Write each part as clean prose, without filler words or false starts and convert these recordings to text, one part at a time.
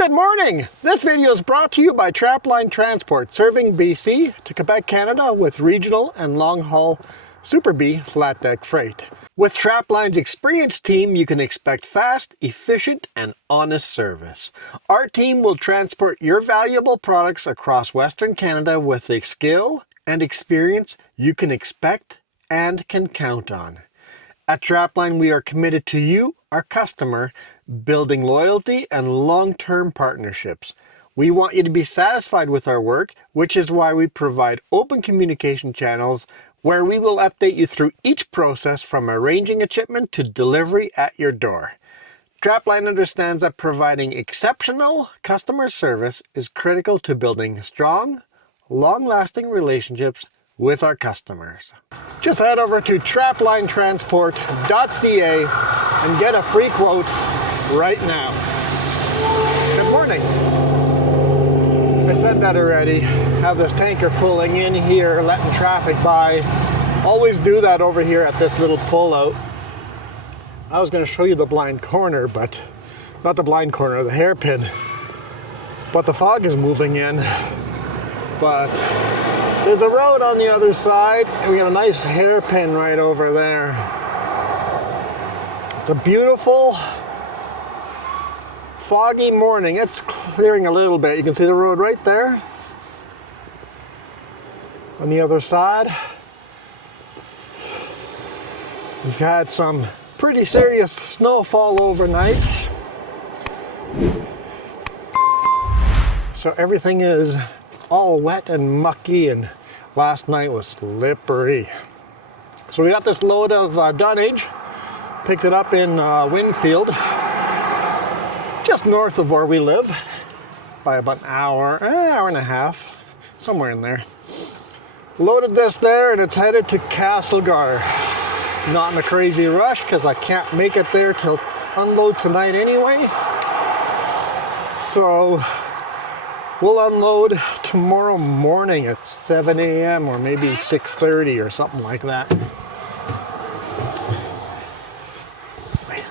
Good morning! This video is brought to you by Trapline Transport, serving BC to Quebec, Canada with regional and long-haul Super B flat deck freight. With Trapline's experienced team, you can expect fast, efficient, and honest service. Our team will transport your valuable products across Western Canada with the skill and experience you can expect and can count on. At Trapline, we are committed to you, our customer, building loyalty and long-term partnerships. We want you to be satisfied with our work, which is why we provide open communication channels where we will update you through each process from arranging a shipment to delivery at your door. Trapline understands that providing exceptional customer service is critical to building strong, long-lasting relationships with our customers. Just head over to traplinetransport.ca and get a free quote right now. Good morning. I said that already. Have this tanker pulling in here, letting traffic by. Always do that over here at this little pullout. I was going to show you the blind corner, but not the blind corner, the hairpin. But the fog is moving in. But there's a road on the other side, and we got a nice hairpin right over there. It's a beautiful, foggy morning. It's clearing a little bit. You can see the road right there. On the other side, we've had some pretty serious snowfall overnight. So everything is all wet and mucky, and last night was slippery. So we got this load of dunnage, picked it up in Winfield, just north of where we live, by about an hour and a half, somewhere in there. Loaded this there, and it's headed to Castlegar. Not in a crazy rush, because I can't make it there till unload tonight anyway. So we'll unload tomorrow morning at 7 a.m. or maybe 6:30 or something like that.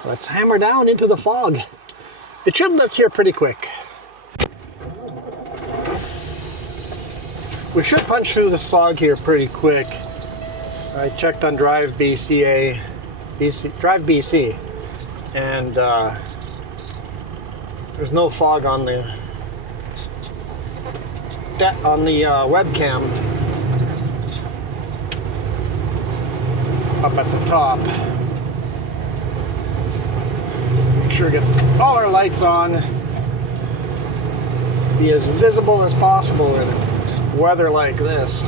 Let's hammer down into the fog. It should lift here pretty quick. We should punch through this fog here pretty quick. I checked on Drive BC, and there's no fog on the webcam up at the top. Make sure to get all our lights on, be as visible as possible in weather like this.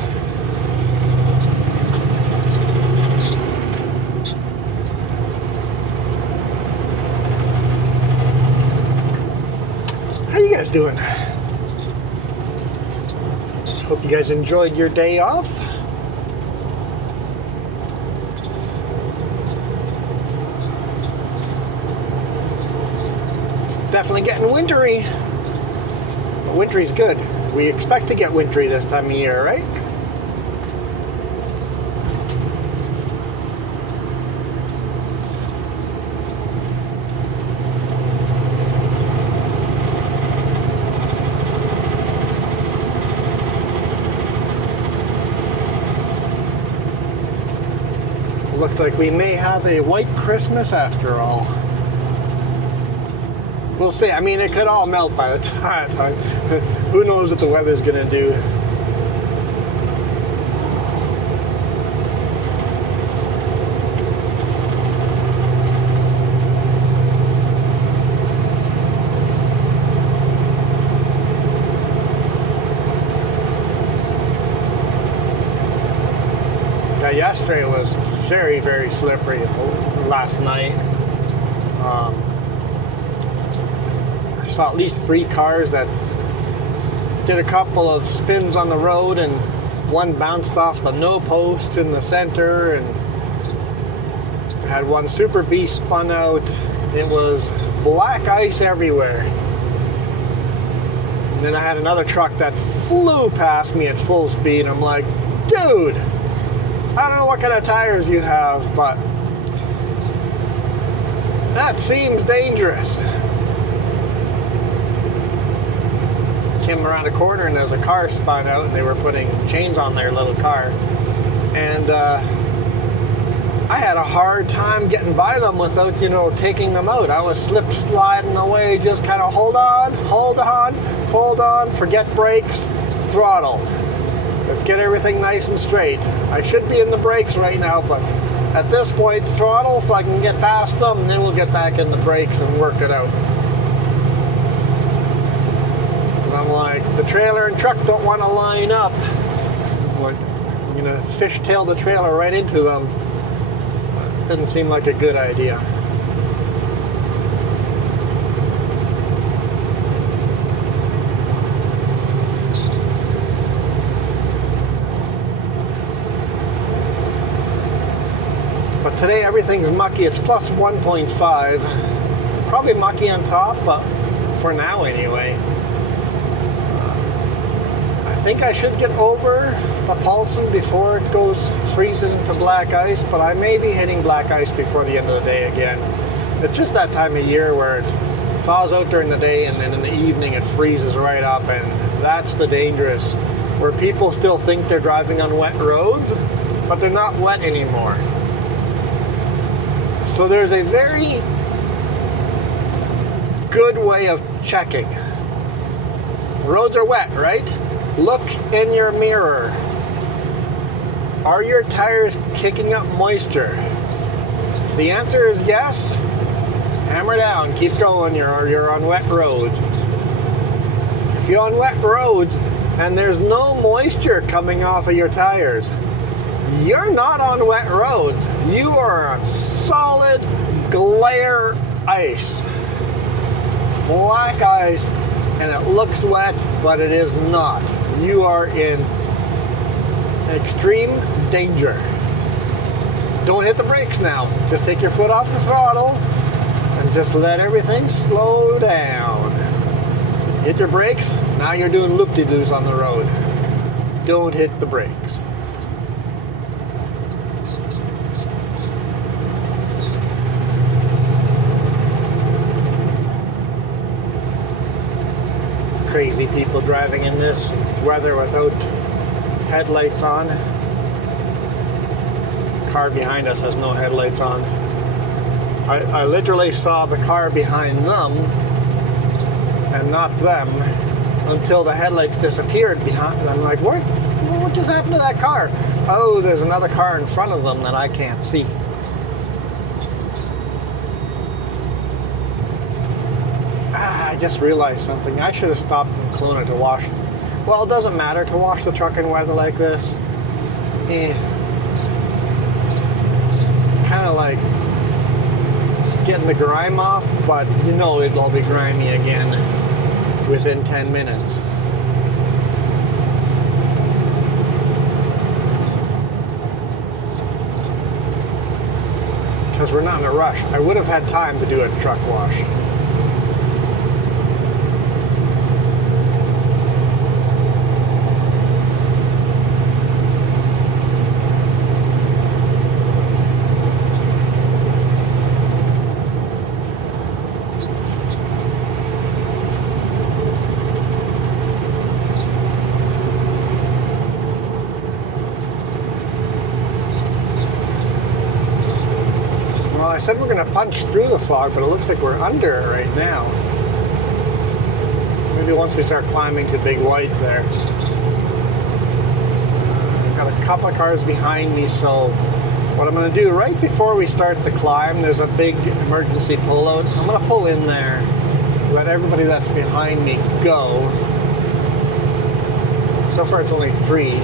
How you guys doing? Hope you guys enjoyed your day off. It's definitely getting wintry. But wintry's good. We expect to get wintry this time of year, right? Looks like we may have a white Christmas after all. We'll see. I mean, it could all melt by the time. Who knows what the weather's gonna do. Yesterday was very, very slippery last night. I saw at least 3 cars that did a couple of spins on the road, and one bounced off the no post in the center, and had one Super B spun out. It was black ice everywhere. And then I had another truck that flew past me at full speed. I'm like, dude, I don't know what kind of tires you have, but that seems dangerous. came around a corner and there's a car spun out and they were putting chains on their little car. And I had a hard time getting by them without, you know, taking them out. I was slip sliding away, just kind of hold on, forget brakes, throttle. Let's get everything nice and straight. I should be in the brakes right now, but at this point, throttle so I can get past them, and then we'll get back in the brakes and work it out. Because I'm like, the trailer and truck don't want to line up. I'm going to fishtail the trailer right into them. Didn't seem like a good idea. But today everything's mucky. It's plus 1.5. Probably mucky on top, but for now anyway. I think I should get over the Paulson before it freezes into black ice, but I may be hitting black ice before the end of the day again. It's just that time of year where it thaws out during the day and then in the evening it freezes right up, and that's the dangerous, where people still think they're driving on wet roads, but they're not wet anymore. So there's a very good way of checking. Roads are wet, right? Look in your mirror. Are your tires kicking up moisture? If the answer is yes, hammer down, keep going, you're on wet roads. If you're on wet roads and there's no moisture coming off of your tires, you're not on wet roads. You are on solid glare ice. Black ice, and it looks wet, but it is not. You are in extreme danger. Don't hit the brakes now. Just take your foot off the throttle and just let everything slow down. Hit your brakes, now you're doing loop-de-loos on the road. Don't hit the brakes. Crazy people driving in this weather without headlights on. The car behind us has no headlights on. I literally saw the car behind them and not them until the headlights disappeared behind. And I'm like, what just happened to that car? Oh, there's another car in front of them that I can't see. I just realized something. I should have stopped in Kelowna to wash. Well, it doesn't matter to wash the truck in weather like this. Kind of like getting the grime off, but you know it'll all be grimy again within 10 minutes. Because we're not in a rush. I would have had time to do a truck wash. I said we're going to punch through the fog, but it looks like we're under it right now. Maybe once we start climbing to Big White there. Got a couple of cars behind me, so what I'm going to do right before we start the climb, there's a big emergency pullout. I'm going to pull in there, let everybody that's behind me go. So far it's only 3.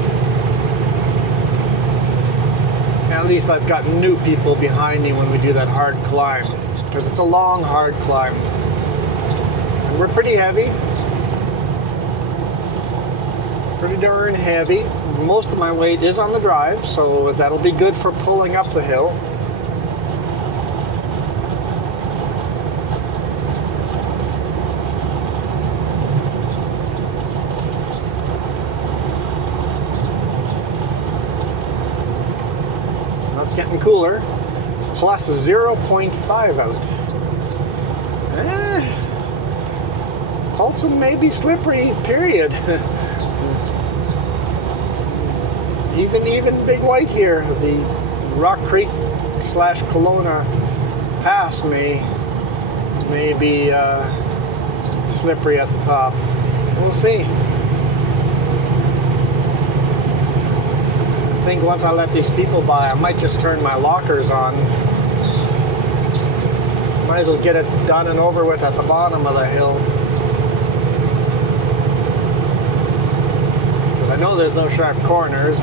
At least I've got new people behind me when we do that hard climb, because it's a long, hard climb. And we're pretty heavy. Pretty darn heavy. Most of my weight is on the drive, so that'll be good for pulling up the hill. Getting cooler, plus 0.5 out. Folsom may be slippery, period. even Big White here, the Rock Creek / Kelowna Pass may be slippery at the top. We'll see. I think once I let these people by, I might just turn my lockers on. Might as well get it done and over with at the bottom of the hill. Because I know there's no sharp corners.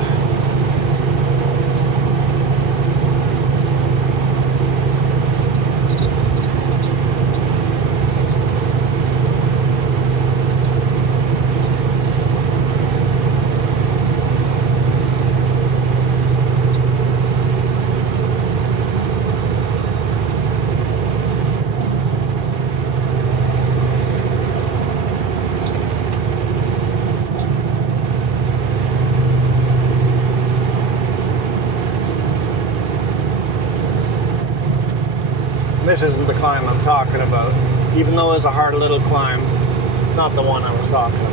This isn't the climb I'm talking about. Even though it's a hard little climb, it's not the one I was talking about.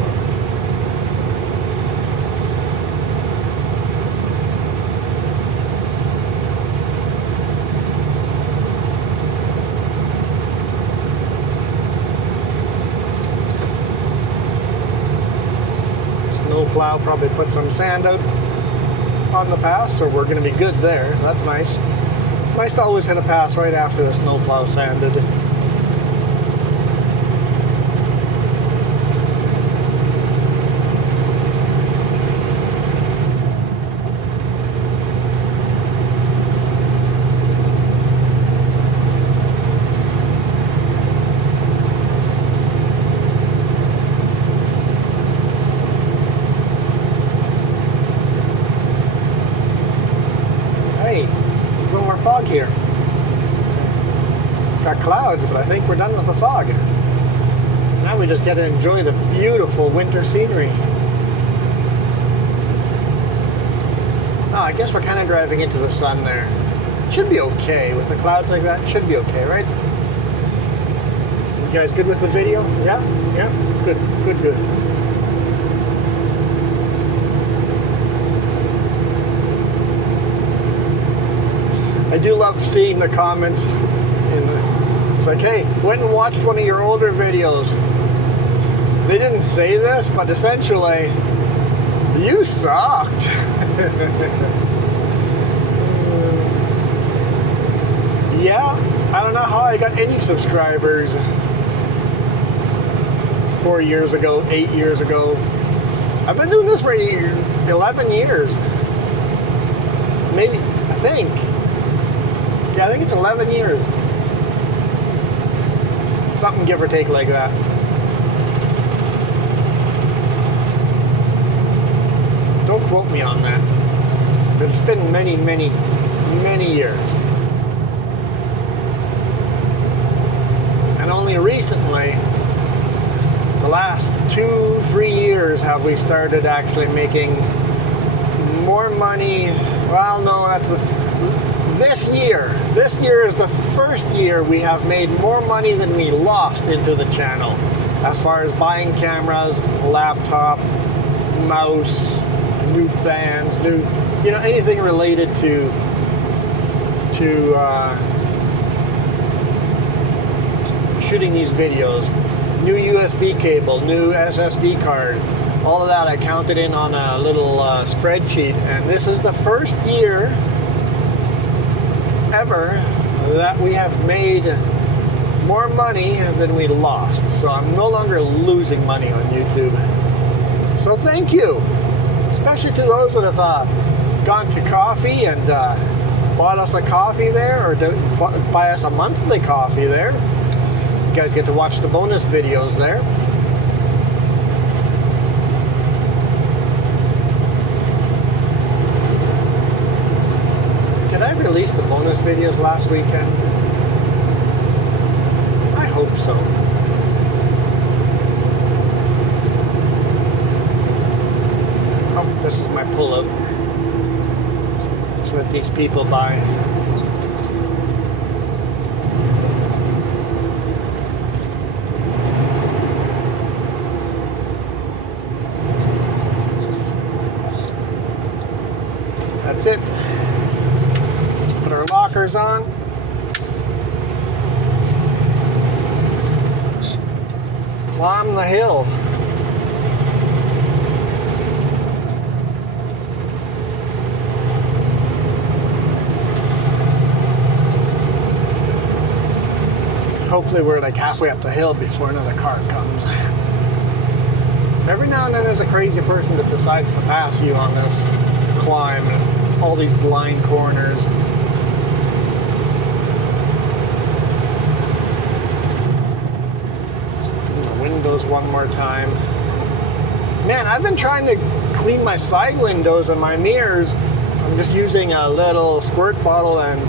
Snowplow probably put some sand out on the pass, so we're going to be good there. That's nice. Nice to always hit a pass right after the snowplow sanded. Fog here. Got clouds, but I think we're done with the fog. Now we just get to enjoy the beautiful winter scenery. Oh, I guess we're kind of driving into the sun there. Should be okay with the clouds like that. Should be okay, right? You guys good with the video? Yeah? Yeah? Good. I do love seeing the comments. It's like, hey, went and watched one of your older videos. They didn't say this, but essentially, you sucked. Yeah, I don't know how I got any subscribers 4 years ago, 8 years ago. I've been doing this for 11 years. Maybe, I think. Yeah, I think it's 11 years. Something give or take like that. Don't quote me on that. It's been many, many, many years. And only recently, the last 2-3 years, have we started actually making more money. Well, no, that's this year is the first year we have made more money than we lost into the channel, as far as buying cameras, laptop, mouse, new fans, anything related to shooting these videos. New USB cable, new SSD card, all of that I counted in on a little spreadsheet, and this is the first year ever that we have made more money than we lost. So I'm no longer losing money on YouTube. So thank you, especially to those that have gone to coffee and bought us a coffee there, or buy us a monthly coffee there. You guys get to watch the bonus videos there. Did I release the bonus videos last weekend? I hope so. Oh, this is my pull-up. That's what these people buy. lockers on. Climb the hill. Hopefully we're like halfway up the hill before another car comes. Every now and then there's a crazy person that decides to pass you on this climb. All these blind corners. Just clean the windows one more time. Man, I've been trying to clean my side windows and my mirrors. I'm just using a little squirt bottle and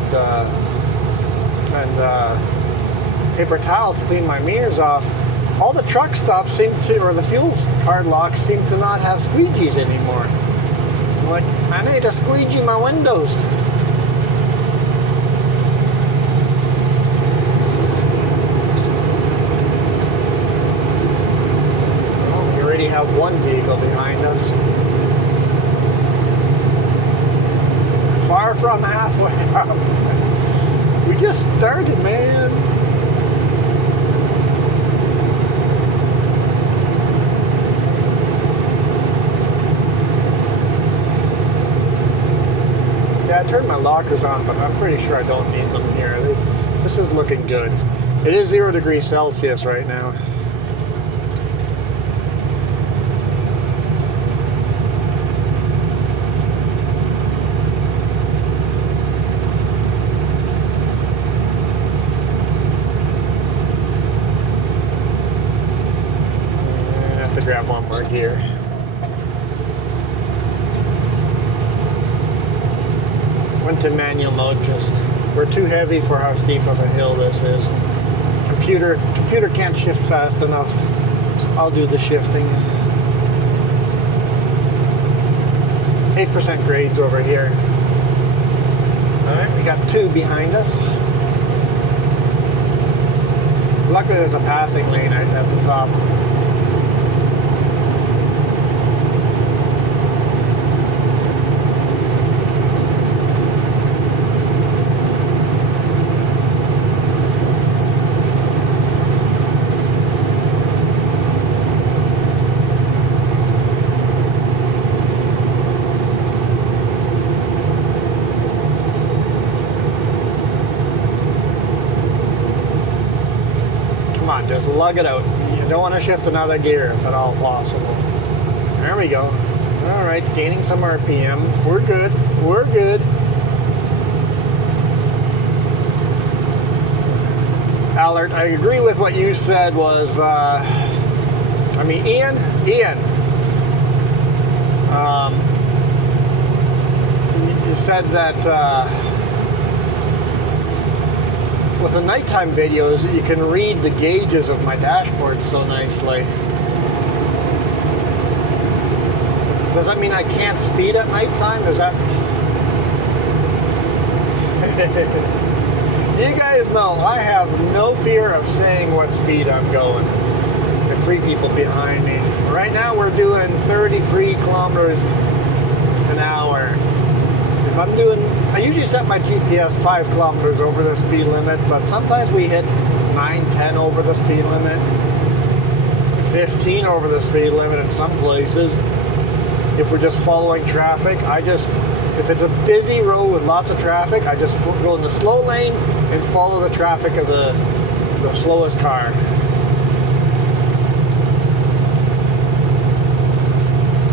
paper towel to clean my mirrors off. All the truck stops seem to, or the fuel card locks seem to not have squeegees anymore. I'm like, I need to squeegee my windows. Well, we already have one vehicle behind us. Far from halfway up. We just started, man. Yeah, I turned my lockers on, but I'm pretty sure I don't need them here. This is looking good. It is 0 degrees Celsius right now. I have to grab one more gear. Went to manual mode because we're too heavy for how steep of a hill this is. Computer can't shift fast enough, so I'll do the shifting. 8% grades over here. Alright, we got 2 behind us. Luckily there's a passing lane at the top. Just lug it out. You don't want to shift another gear if at all possible. There we go. Alright, gaining some RPM. We're good. We're good. Alert, I agree with what you said was, Ian, you said that, with the nighttime videos, you can read the gauges of my dashboard so nicely. Does that mean I can't speed at nighttime? Is that... You guys know I have no fear of saying what speed I'm going. There are 3 people behind me. Right now we're doing 33 kilometers an hour. If I'm doing, I usually set my GPS 5 kilometers over the speed limit, but sometimes we hit 9, 10 over the speed limit, 15 over the speed limit in some places. If we're just following traffic, if it's a busy road with lots of traffic, I just go in the slow lane and follow the traffic of the slowest car.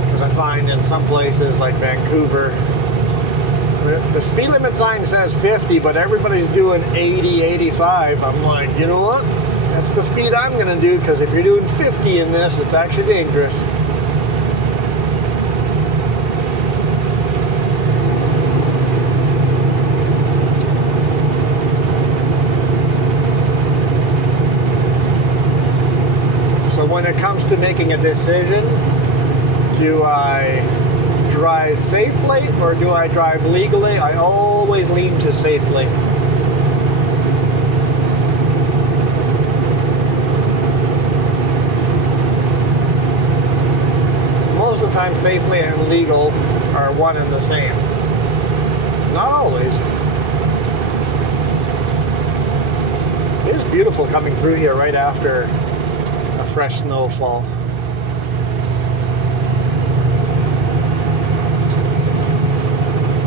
Because I find in some places like Vancouver, the speed limit sign says 50, but everybody's doing 80, 85. I'm like, you know what? That's the speed I'm going to do, because if you're doing 50 in this, it's actually dangerous. So when it comes to making a decision, do I drive safely or do I drive legally? I always lean to safely. Most of the time, safely and legal are one and the same. Not always. beautiful coming through here right after a fresh snowfall.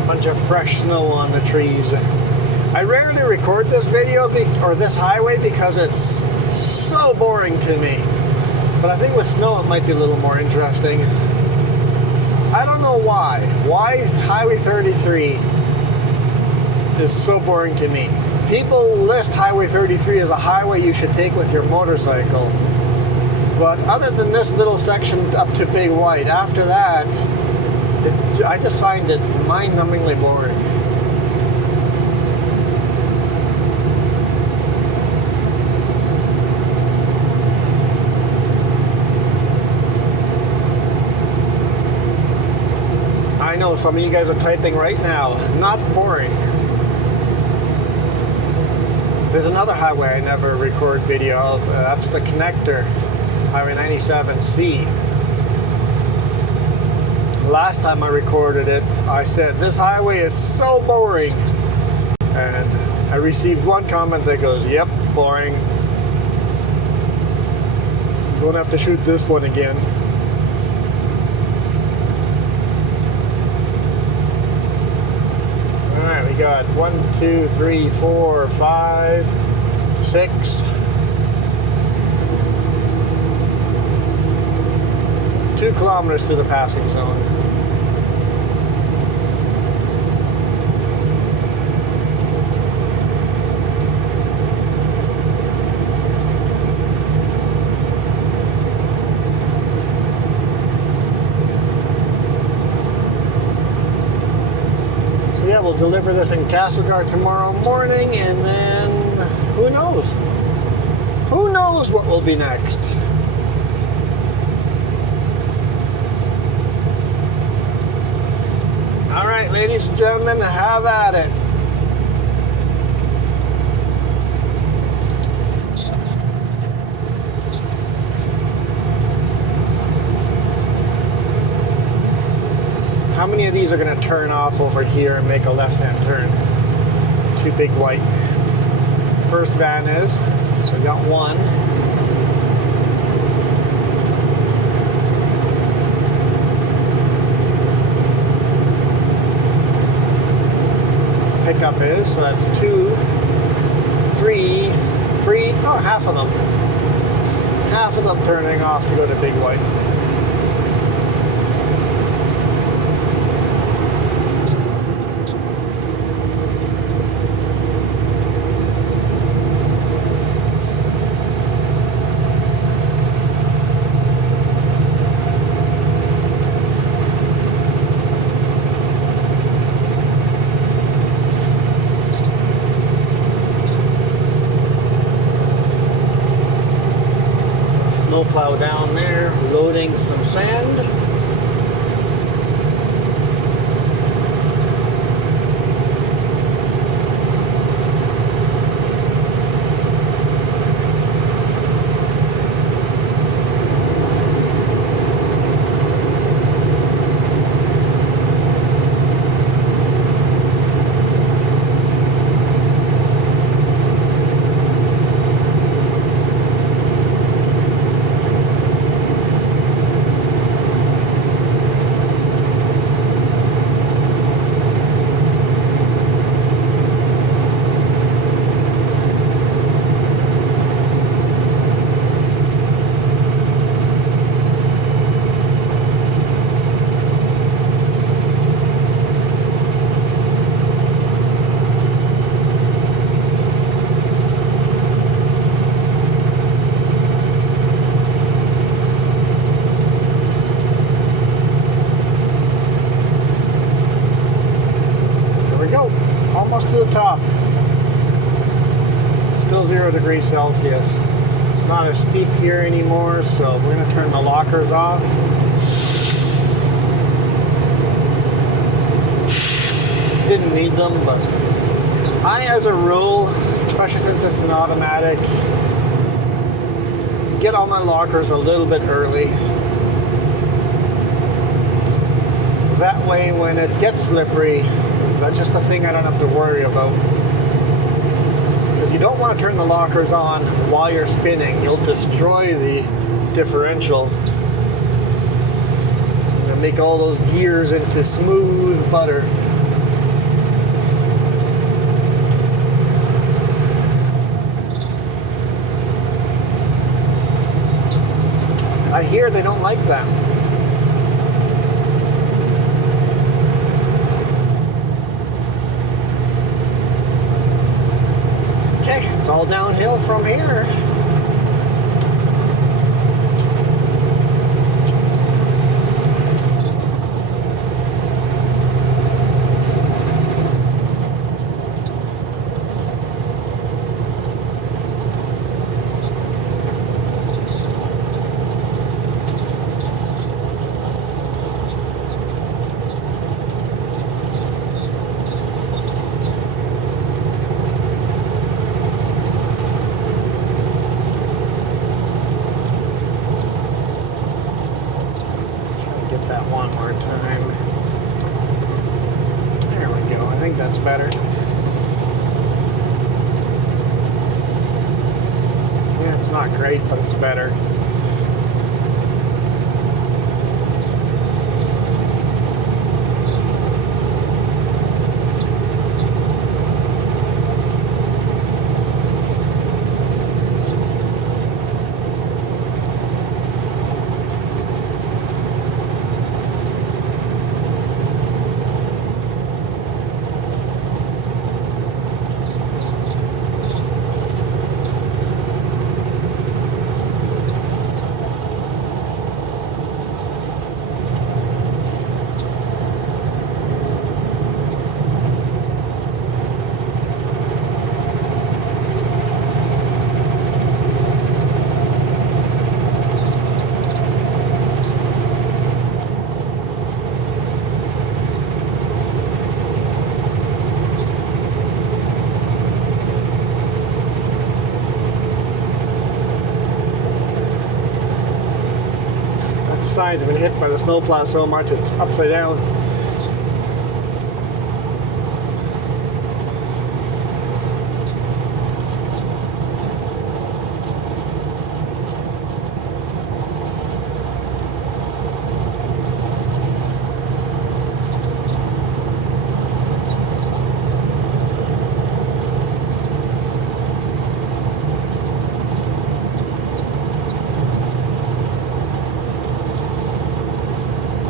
Bunch of fresh snow on the trees. I rarely record this video or this highway because it's so boring to me. But I think with snow it might be a little more interesting. I don't know why. Why Highway 33 is so boring to me. People list Highway 33 as a highway you should take with your motorcycle. But other than this little section up to Big White, after that, I just find it mind-numbingly boring. I know some of you guys are typing right now, not boring. There's another highway I never record video of, that's the connector, Highway 97C. Last time I recorded it, I said, this highway is so boring. And I received one comment that goes, yep, boring. I'm going to have to shoot this one again. Alright, we got 1, 2, 3, 4, 5, 6. 2 kilometers through the passing zone. So yeah, we'll deliver this in Castlegar tomorrow morning, and then who knows? Who knows what will be next? Alright, ladies and gentlemen, have at it. How many of these are going to turn off over here and make a left-hand turn to Big White? First van is, so we got one. Pickup is, so that's 2, 3, oh, half of them. Half of them turning off to go to Big White. Snowplow down there, loading some sand. Almost to the top. Still 0 degrees Celsius. It's not as steep here anymore, so we're going to turn the lockers off. Didn't need them, but I, as a rule, especially since it's an automatic, get all my lockers a little bit early. That way, when it gets slippery, that's just a thing I don't have to worry about. Because you don't want to turn the lockers on while you're spinning. You'll destroy the differential. You'll make all those gears into smooth butter. I hear they don't like that. Okay, it's all downhill from here. That one more time. There we go. I think that's better. Yeah, it's not great, but it's better. Sides have been hit by the snowplow so much it's upside down.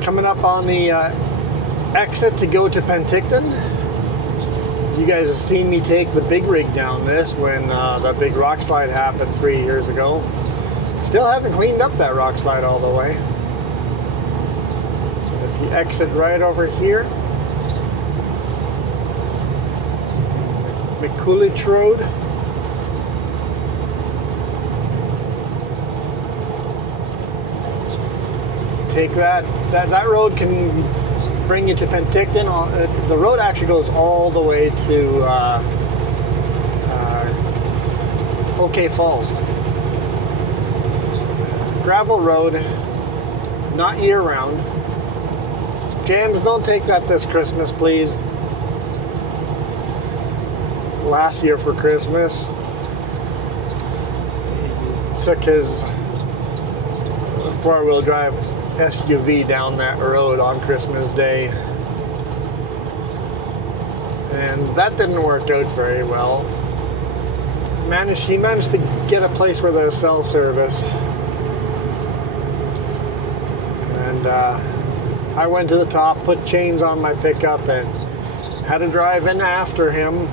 Coming up on the exit to go to Penticton. You guys have seen me take the big rig down this when the big rock slide happened 3 years ago. Still haven't cleaned up that rock slide all the way. If you exit right over here, McCoolidge Road. Take that road can bring you to Penticton. The road actually goes all the way to OK Falls. Gravel road, not year round. James, don't take that this Christmas, please. Last year for Christmas, he took his four-wheel drive SUV down that road on Christmas Day, and that didn't work out very well. He managed to get a place where there's cell service, and I went to the top, put chains on my pickup, and had to drive in after him,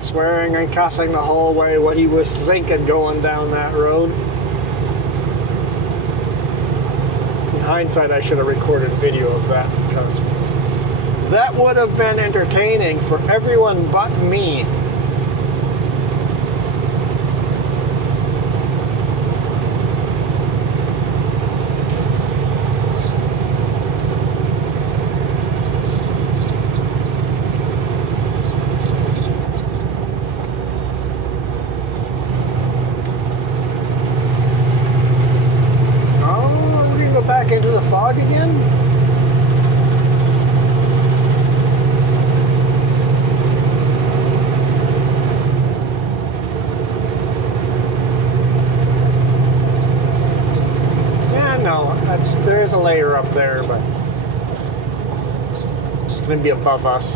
swearing and cussing the whole way what he was thinking going down that road. Hindsight, I should have recorded video of that, because that would have been entertaining for everyone but me. Back into the fog again? there is a layer up there, but it's going to be above us.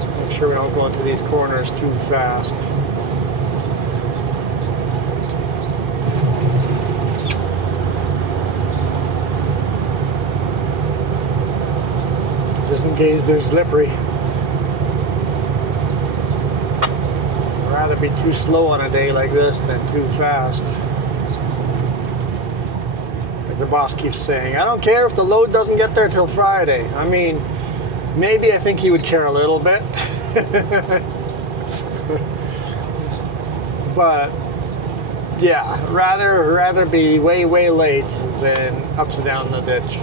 So make sure we don't go into these corners too fast. Just in case they're slippery. I'd rather be too slow on a day like this than too fast. Like the boss keeps saying, I don't care if the load doesn't get there till Friday. I mean, maybe I think he would care a little bit. But yeah, rather be way late than upside down the ditch.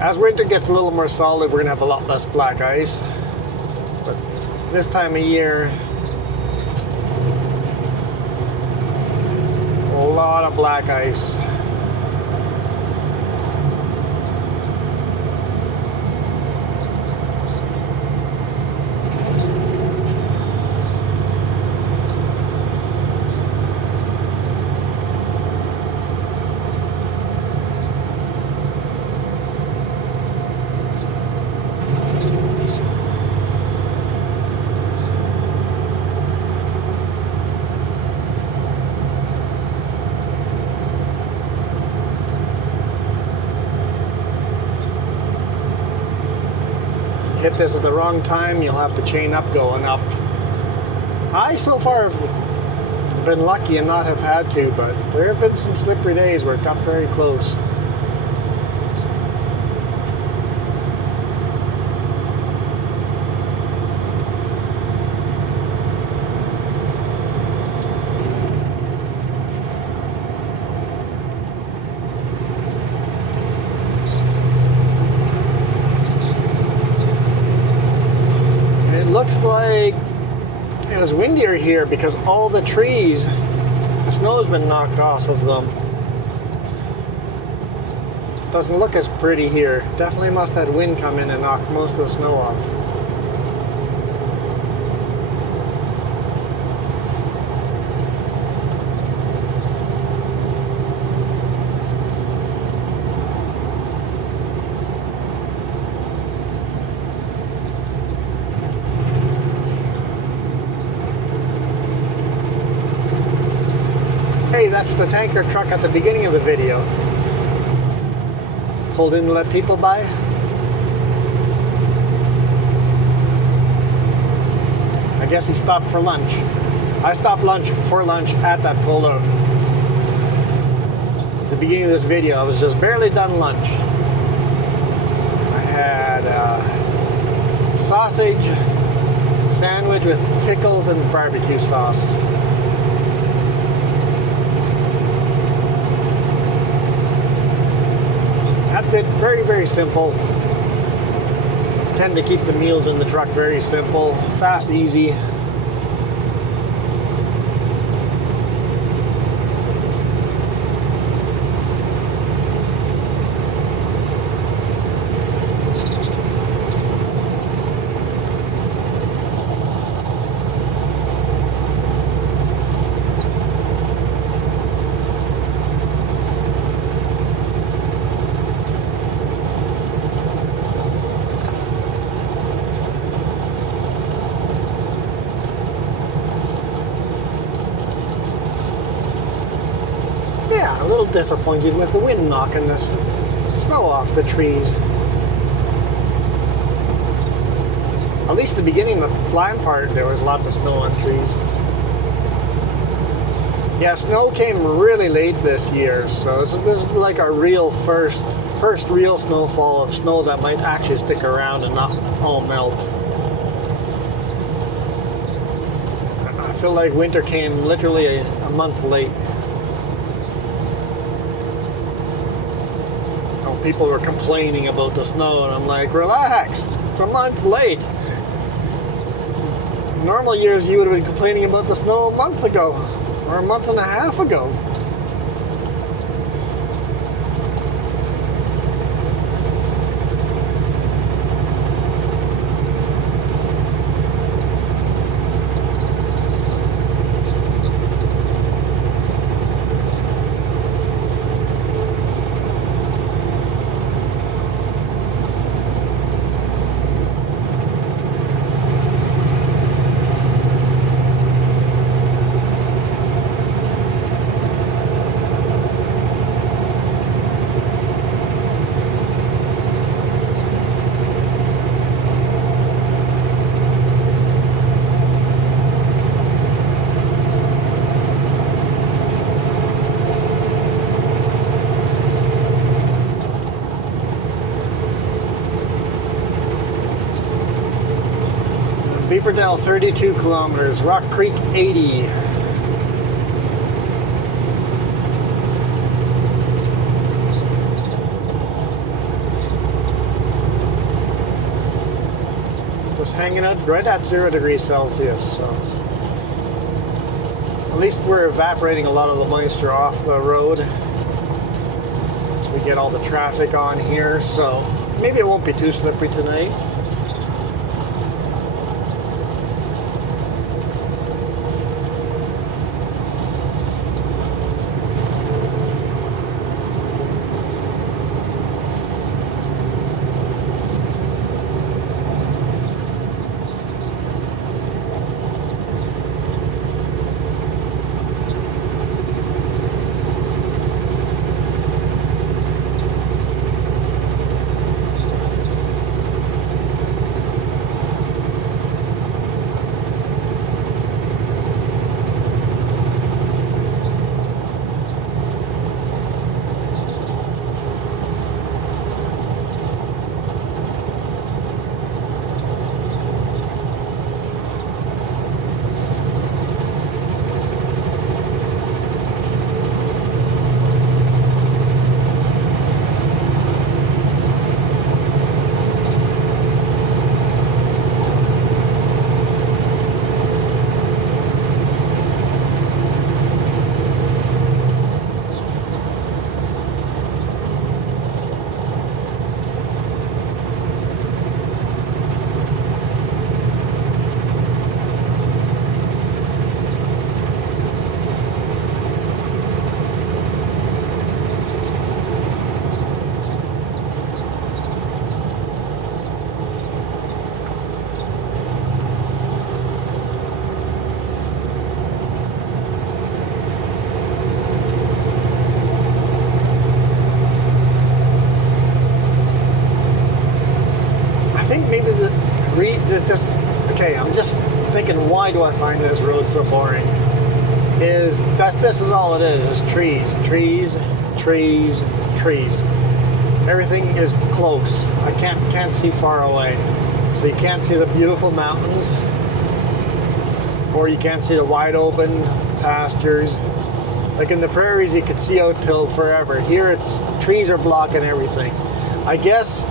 As winter gets a little more solid, we're going to have a lot less black ice. But this time of year, a lot of black ice. Hit this at the wrong time, you'll have to chain up going up. I so far have been lucky and not have had to, but there have been some slippery days where it got very close. Looks like it was windier here because all the trees, the snow's been knocked off of them. Doesn't look as pretty here. Definitely must have had wind come in and knock most of the snow off. Hey, that's the tanker truck at the beginning of the video. Pulled in to let people by. I guess he stopped for lunch. I stopped for lunch at that pull out. At the beginning of this video, I was just barely done lunch. I had a sausage sandwich with pickles and barbecue sauce. That's it. Very simple. Tend to keep the meals in the truck very simple, fast, easy. A little disappointed with the wind knocking the snow off the trees. At least the beginning, the climb part, there was lots of snow on trees. Yeah, snow came really late this year, so this is like our real first real snowfall of snow that might actually stick around and not all melt. I feel like winter came literally a month late. People were complaining about the snow, and I'm like, relax, it's a month late. Normal years you would have been complaining about the snow a month ago or a month and a half ago. Beaverdell 32 kilometers, Rock Creek 80. Just hanging out right at 0 degrees Celsius. So at least we're evaporating a lot of the moisture off the road. So we get all the traffic on here. So maybe it won't be too slippery tonight. Okay, I'm just thinking, why do I find this road so boring? This is all it is trees, trees, trees, trees. Everything is close. I can't see far away. So you can't see the beautiful mountains, or you can't see the wide open pastures. Like in the prairies, you could see out till forever. Here, trees are blocking everything. I guess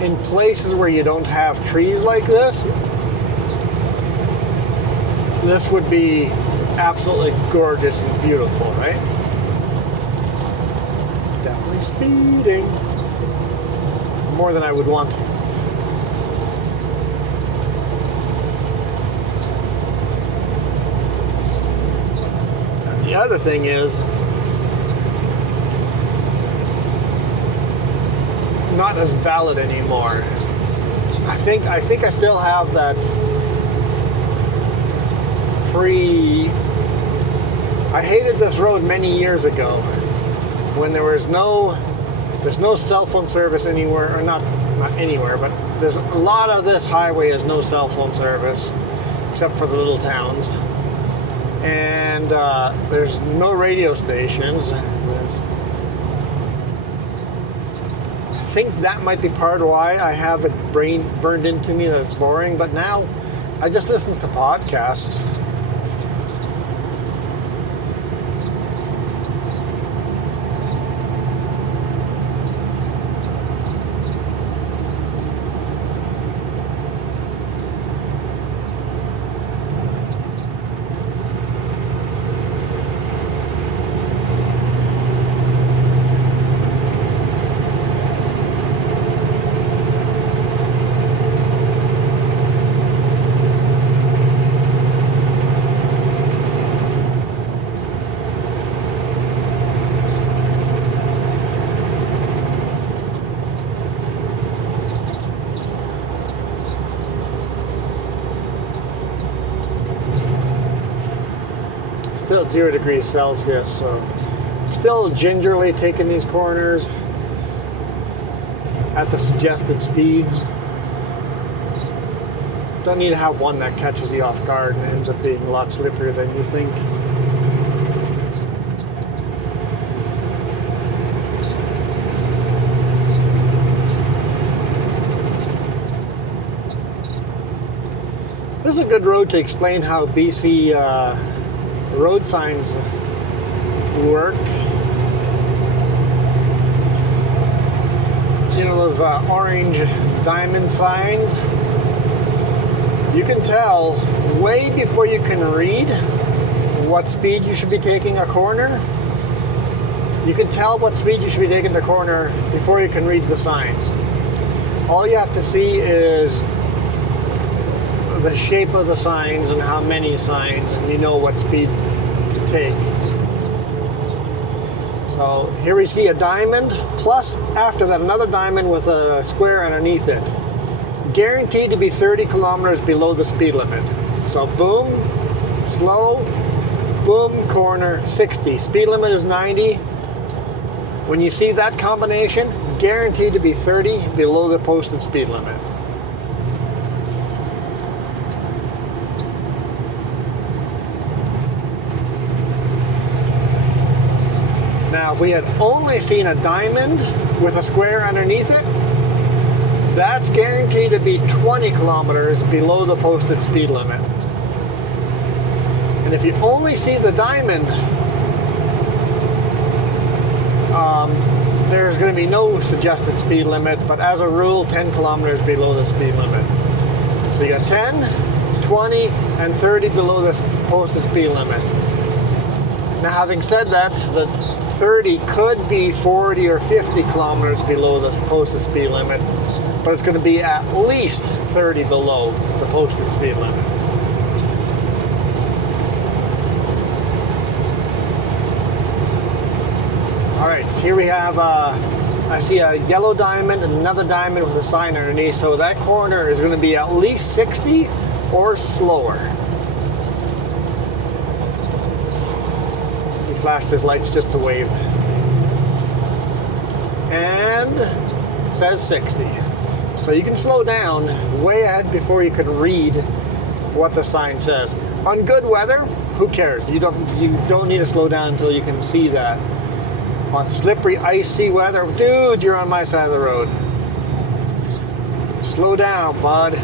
in places where you don't have trees like this would be absolutely gorgeous and beautiful, right? Definitely speeding. More than I would want. And the other thing is, not as valid anymore. I think I still have that I hated this road many years ago when there's no cell phone service anywhere, or not anywhere, but there's a lot of this highway has no cell phone service except for the little towns, and there's no radio stations. I think that might be part of why I have it burned into me that it's boring, but now I just listen to podcasts. Still at 0 degrees Celsius, so still gingerly taking these corners at the suggested speeds. Don't need to have one that catches you off guard and ends up being a lot slipperier than you think. is a good road to explain how BC road signs work. You know those orange diamond signs? You can tell way before you can read what speed you should be taking a corner. You can tell what speed you should be taking the corner before you can read the signs. All you have to see is the shape of the signs and how many signs, and you know what speed to take. So here we see a diamond, plus after that another diamond with a square underneath it. Guaranteed to be 30 kilometers below the speed limit. So boom, slow, boom, corner, 60. Speed limit is 90. When you see that combination, guaranteed to be 30 below the posted speed limit. Now, if we had only seen a diamond with a square underneath it, that's guaranteed to be 20 kilometers below the posted speed limit. And if you only see the diamond, there's going to be no suggested speed limit, but as a rule, 10 kilometers below the speed limit. So you got 10, 20, and 30 below the posted speed limit. Now, having said that, the 30 could be 40 or 50 kilometers below the posted speed limit, but it's going to be at least 30 below the posted speed limit. All right, so here we have, I see a yellow diamond and another diamond with a sign underneath, so that corner is going to be at least 60 or slower. He flashed his lights just to wave. And it says 60. So you can slow down way ahead before you can read what the sign says. On good weather, who cares? You don't need to slow down until you can see that. On slippery, icy weather, dude, you're on my side of the road. Slow down, bud.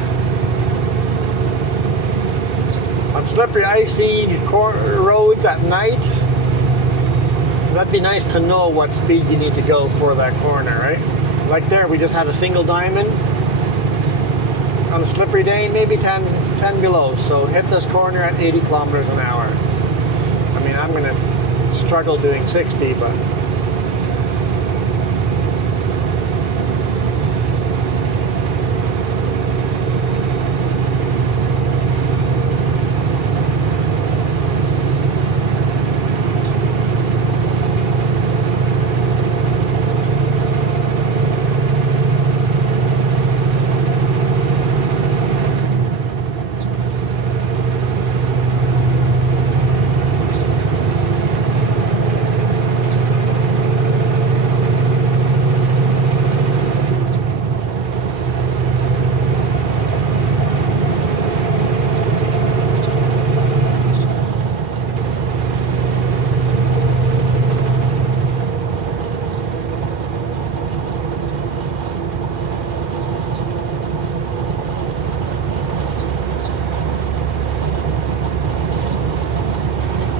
On slippery, icy roads at night, that'd be nice to know what speed you need to go for that corner, right? Like there, we just had a single diamond. On a slippery day, maybe 10 below. So hit this corner at 80 kilometers an hour. I mean, I'm going to struggle doing 60, but...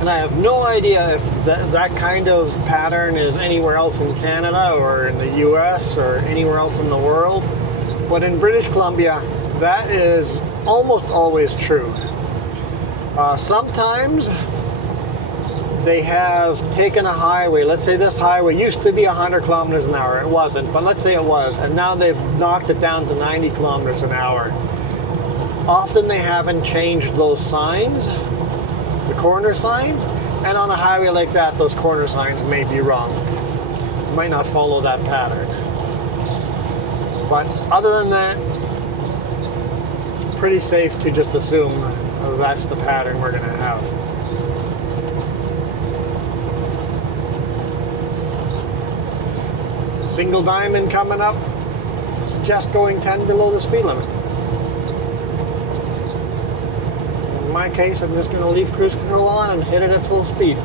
And I have no idea if that kind of pattern is anywhere else in Canada or in the US or anywhere else in the world. But in British Columbia, that is almost always true. Sometimes they have taken a highway. Let's say this highway used to be 100 kilometers an hour. It wasn't, but let's say it was. And now they've knocked it down to 90 kilometers an hour. Often they haven't changed those signs, the corner signs, and on a highway like that, those corner signs may be wrong. You might not follow that pattern. But other than that, it's pretty safe to just assume that's the pattern we're going to have. Single diamond coming up, suggest going 10 below the speed limit. In my case, I'm just going to leave cruise control on and hit it at full speed.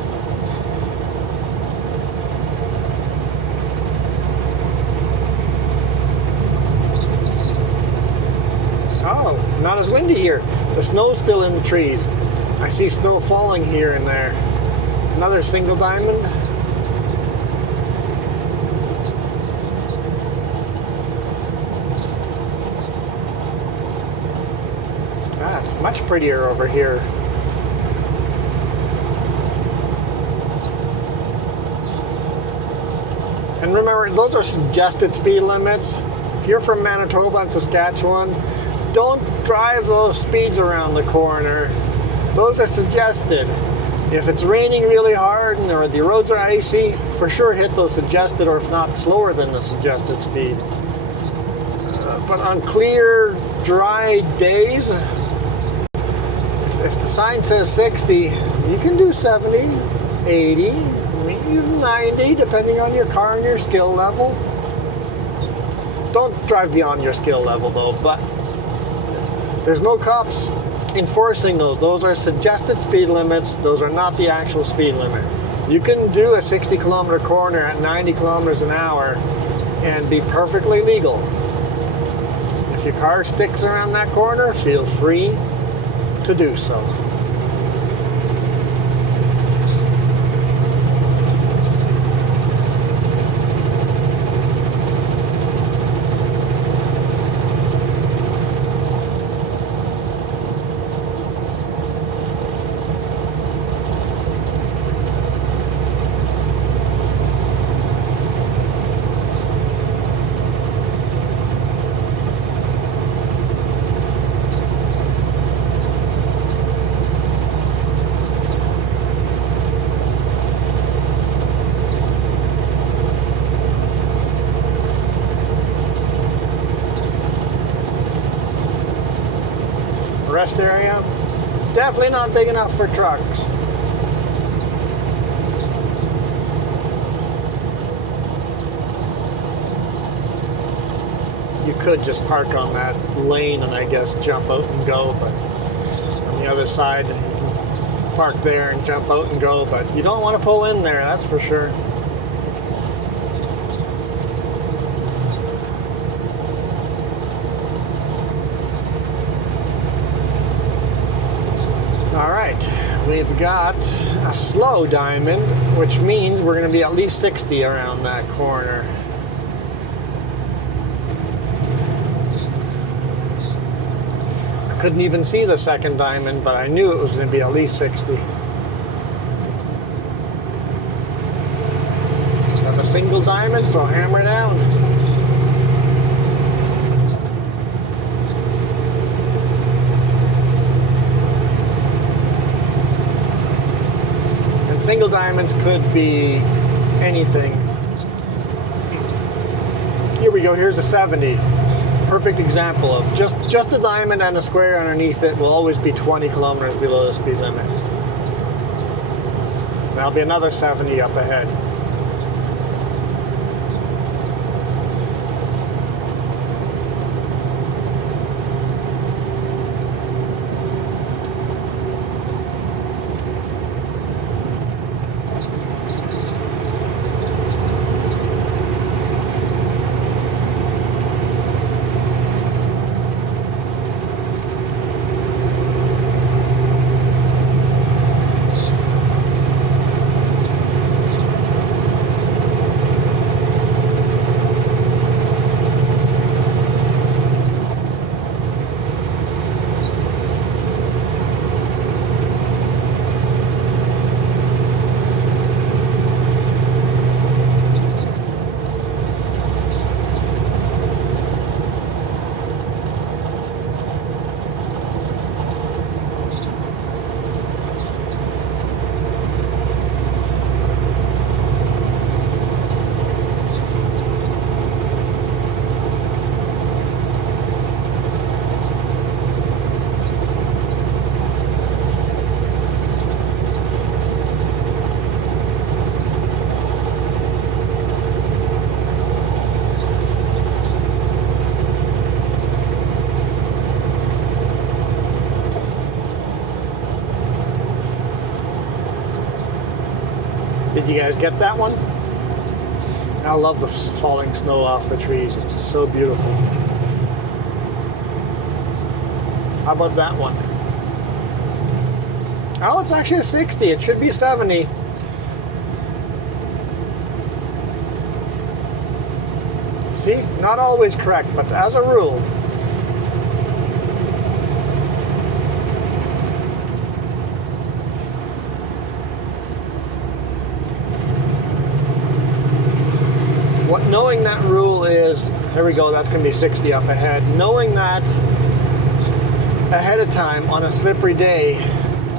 Oh, not as windy here. The snow's still in the trees. I see snow falling here and there. Another single diamond. Ah, it's much prettier over here. And remember, those are suggested speed limits. If you're from Manitoba and Saskatchewan, don't drive those speeds around the corner. Those are suggested. If it's raining really hard or the roads are icy, for sure hit those suggested, or if not, slower than the suggested speed. But on clear, dry days, if the sign says 60, you can do 70, 80, maybe 90, depending on your car and your skill level. Don't drive beyond your skill level though, but there's no cops enforcing those. Those are suggested speed limits. Those are not the actual speed limit. You can do a 60 kilometer corner at 90 kilometers an hour and be perfectly legal. If your car sticks around that corner, feel free to do so. Rest area, definitely not big enough for trucks. You could just park on that lane and I guess jump out and go, but on the other side, you can park there and jump out and go, but you don't want to pull in there, that's for sure. We've got a slow diamond, which means we're going to be at least 60 around that corner. I couldn't even see the second diamond, but I knew it was going to be at least 60. Just have a single diamond, so hammer down. Single diamonds could be anything. Here we go, here's a 70. Perfect example of just a diamond and a square underneath it will always be 20 kilometers below the speed limit. There'll be another 70 up ahead. Did you guys get that one? I love the falling snow off the trees. It's just so beautiful. How about that one? Oh, it's actually a 60. It should be 70. See, not always correct, but as a rule. Knowing that rule is, there we go, that's going to be 60 up ahead. Knowing that ahead of time on a slippery day,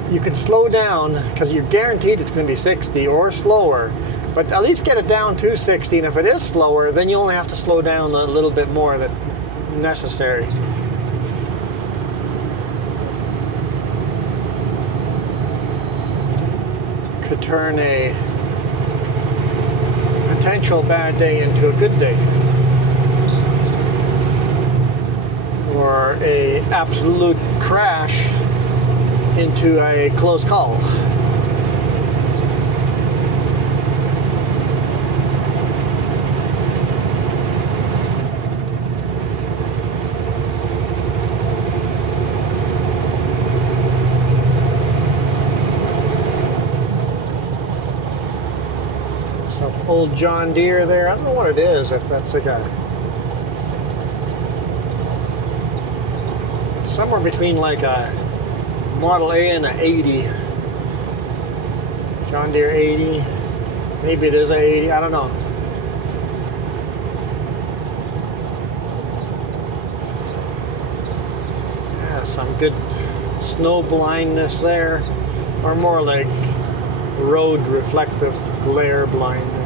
you can slow down because you're guaranteed it's going to be 60 or slower, but at least get it down to 60, and if it is slower, then you only have to slow down a little bit more than necessary. Could turn a potential bad day into a good day, or a absolute crash into a close call. Old John Deere there. I don't know what it is, if that's like a, it's somewhere between like a Model A and a 80. John Deere 80. Maybe it is a 80, I don't know. Yeah, some good snow blindness there, or more like road reflective glare blindness.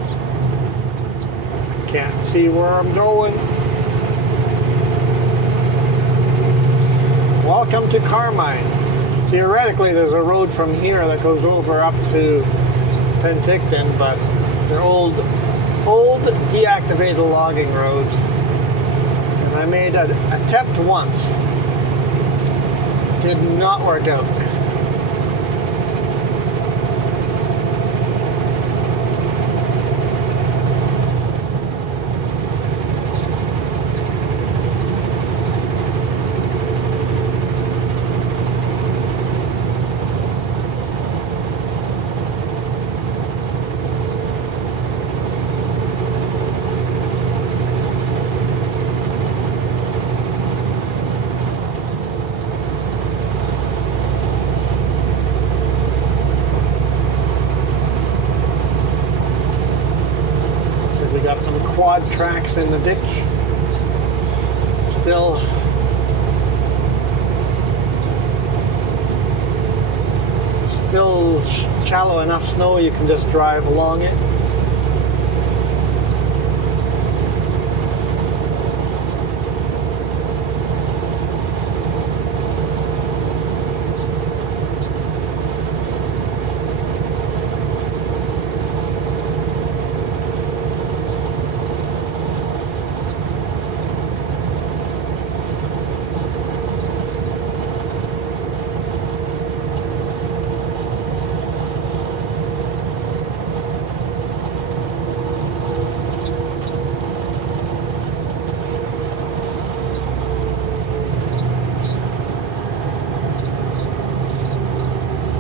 Can't see where I'm going. Welcome to Carmine. Theoretically, there's a road from here that goes over up to Penticton, but they're old deactivated logging roads. And I made an attempt once. Did not work out. Got some quad tracks in the ditch. Still shallow enough snow you can just drive along it.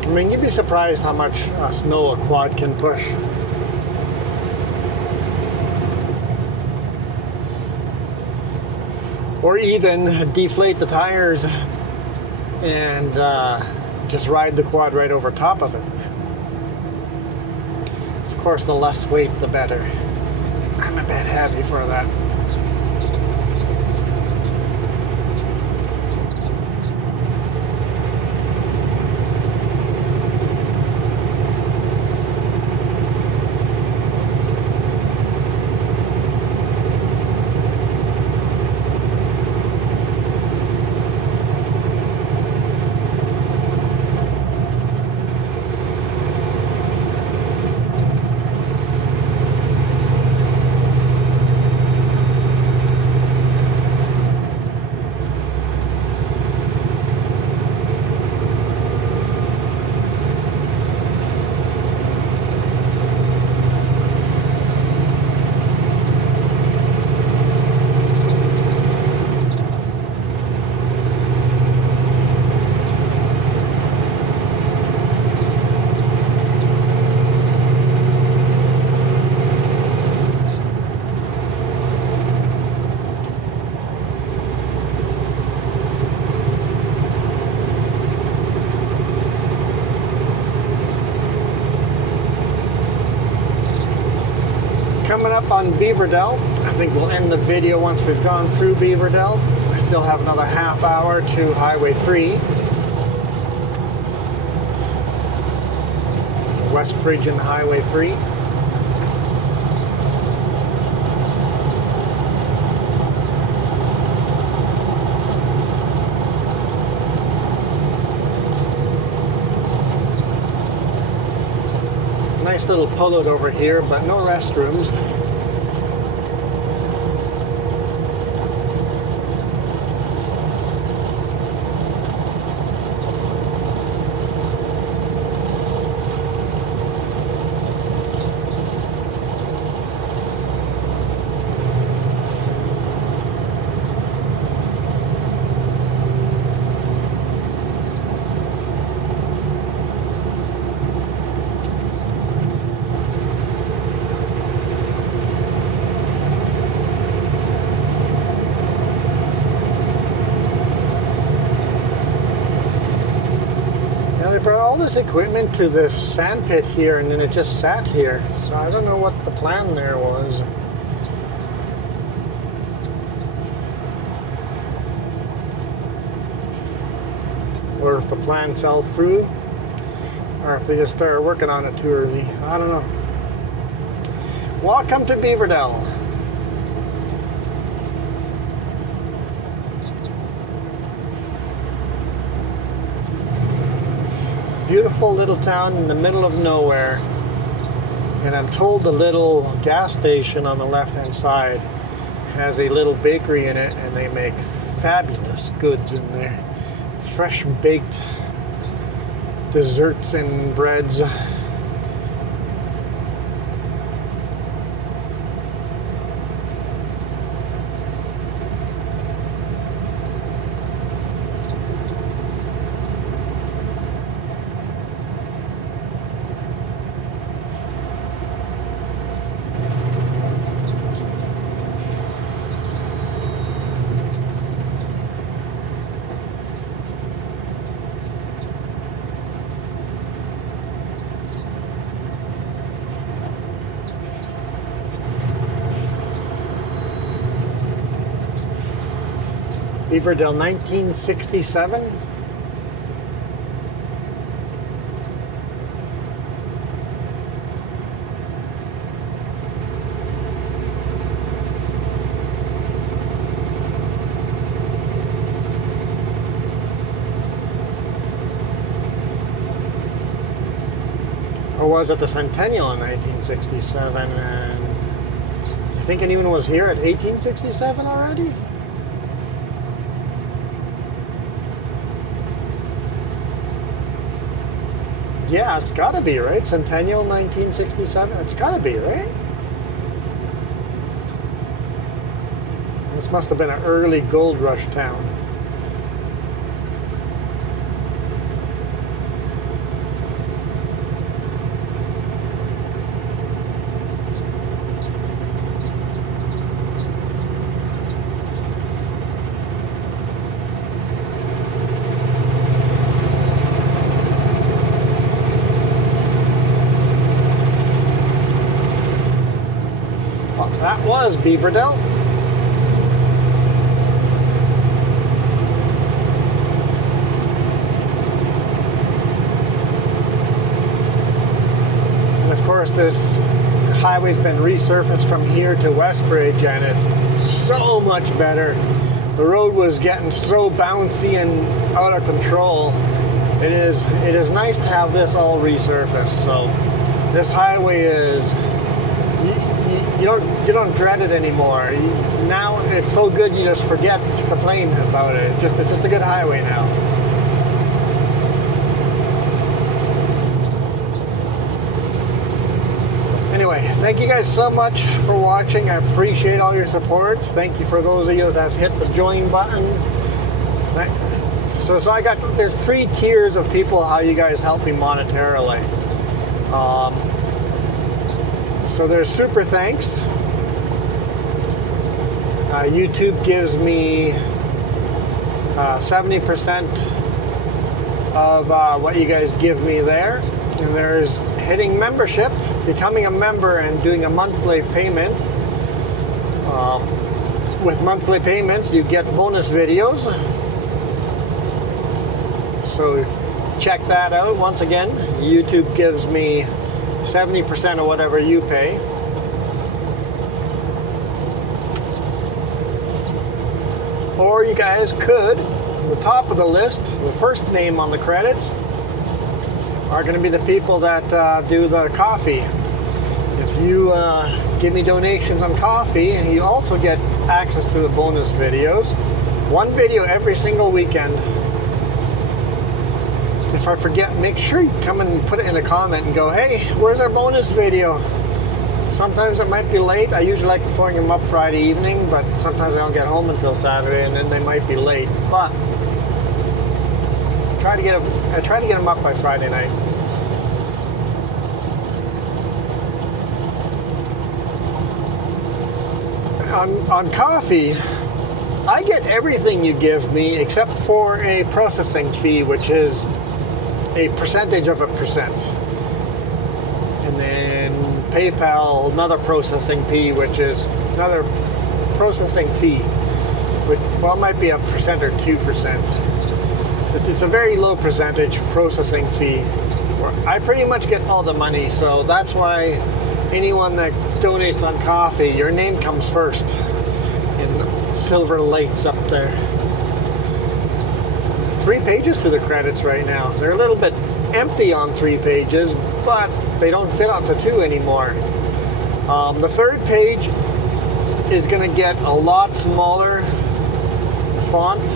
I mean, you'd be surprised how much snow a quad can push. Or even deflate the tires and just ride the quad right over top of it. Of course, the less weight, the better. I'm a bit heavy for that. Beaverdell. I think we'll end the video once we've gone through Beaverdell. I still have another half hour to Highway 3. West Bridge and Highway 3. Nice little pullout over here, but no restrooms. All this equipment to this sand pit here, and then it just sat here, so I don't know what the plan there was. Or if the plan fell through, or if they just started working on it too early. I don't know. Welcome to Beaverdell. Beautiful little town in the middle of nowhere, and I'm told the little gas station on the left hand side has a little bakery in it, and they make fabulous goods in there. Fresh baked desserts and breads. Beaverdell 1967. Or was it the Centennial in 1967? And you think anyone was here at 1867 already? Yeah, it's gotta be, right? Centennial 1967, it's gotta be, right? This must have been an early gold rush town. That was Beaverdell. And of course this highway's been resurfaced from here to Westbridge, and it's so much better. The road was getting so bouncy and out of control. It is nice to have this all resurfaced. So this highway is, you don't dread it anymore. Now it's so good you just forget to complain about it. It's just a good highway now. Anyway, thank you guys so much for watching. I appreciate all your support. Thank you for those of you that have hit the join button. So there's 3 tiers of people how you guys help me monetarily. So there's super thanks. YouTube gives me 70% of what you guys give me there. And there's hitting membership, becoming a member and doing a monthly payment. with monthly payments, you get bonus videos. So check that out. Once again, YouTube gives me 70% of whatever you pay. Or you guys could, the top of the list, the first name on the credits, are going to be the people that do the coffee. If you give me donations on coffee, you also get access to the bonus videos. One video every single weekend. If I forget, make sure you come and put it in a comment and go, hey, where's our bonus video? Sometimes it might be late. I usually like throwing them up Friday evening, but sometimes I don't get home until Saturday, and then they might be late. But I try to get them up by Friday night. On coffee, I get everything you give me except for a processing fee, which is a percentage of a percent. And then PayPal, another processing fee, which is another processing fee. Which, well, it might be 1% or 2%. It's a very low percentage processing fee. I pretty much get all the money, so that's why anyone that donates on coffee, your name comes first in silver lights up there. 3 pages to the credits right now. They're a little bit empty on 3 pages, but they don't fit onto 2 anymore. The 3rd page is going to get a lot smaller font.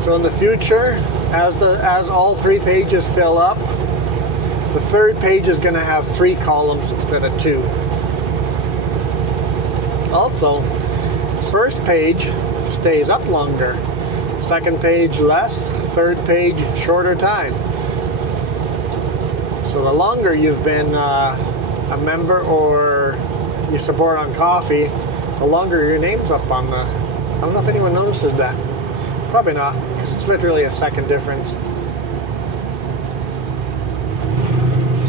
So in the future, as all 3 pages fill up, the 3rd page is going to have 3 columns instead of 2. Also, first page stays up longer. 2nd page less, 3rd page shorter time. So the longer you've been a member or you support on coffee, the longer your name's up on the... I don't know if anyone notices that. Probably not, because it's literally a second difference.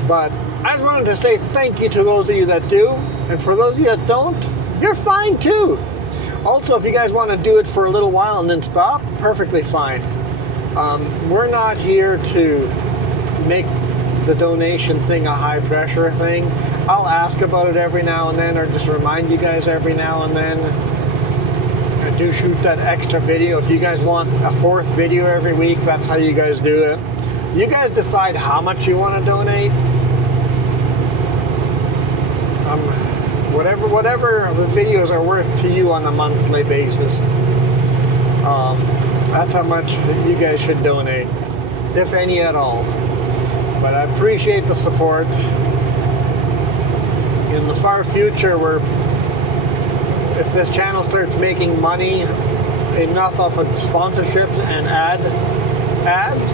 But I just wanted to say thank you to those of you that do, and for those of you that don't, you're fine too. Also, if you guys want to do it for a little while and then stop, perfectly fine. We're not here to make the donation thing a high pressure thing. I'll ask about it every now and then, or just remind you guys every now and then. I do shoot that extra video. If you guys want a 4th video every week, that's how you guys do it. You guys decide how much you want to donate. Whatever the videos are worth to you on a monthly basis, that's how much you guys should donate, if any at all. But I appreciate the support. In the far future, if this channel starts making money enough off of sponsorships and ads,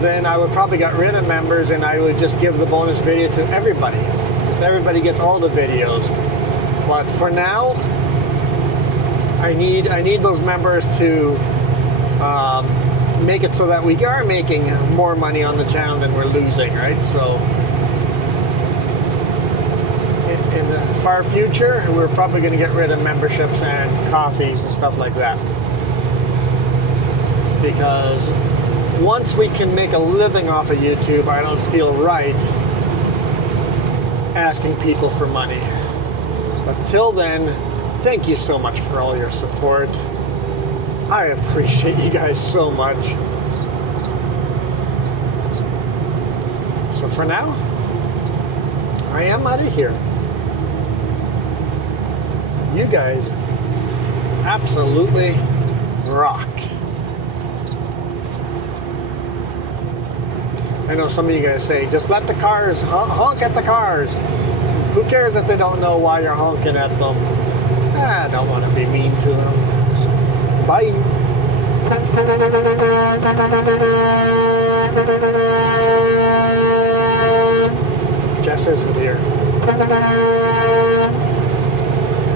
then I would probably get rid of members and I would just give the bonus video to everybody. Just everybody gets all the videos. But for now, I need those members to make it so that we are making more money on the channel than we're losing, right? So in the far future, we're probably going to get rid of memberships and coffees and stuff like that. Because once we can make a living off of YouTube, I don't feel right asking people for money. But till then, thank you so much for all your support. I appreciate you guys so much. So for now, I am out of here. You guys absolutely rock. I know some of you guys say, just let the cars, honk at the cars. Who cares if they don't know why you're honking at them? I don't want to be mean to them. Bye. Jess isn't here.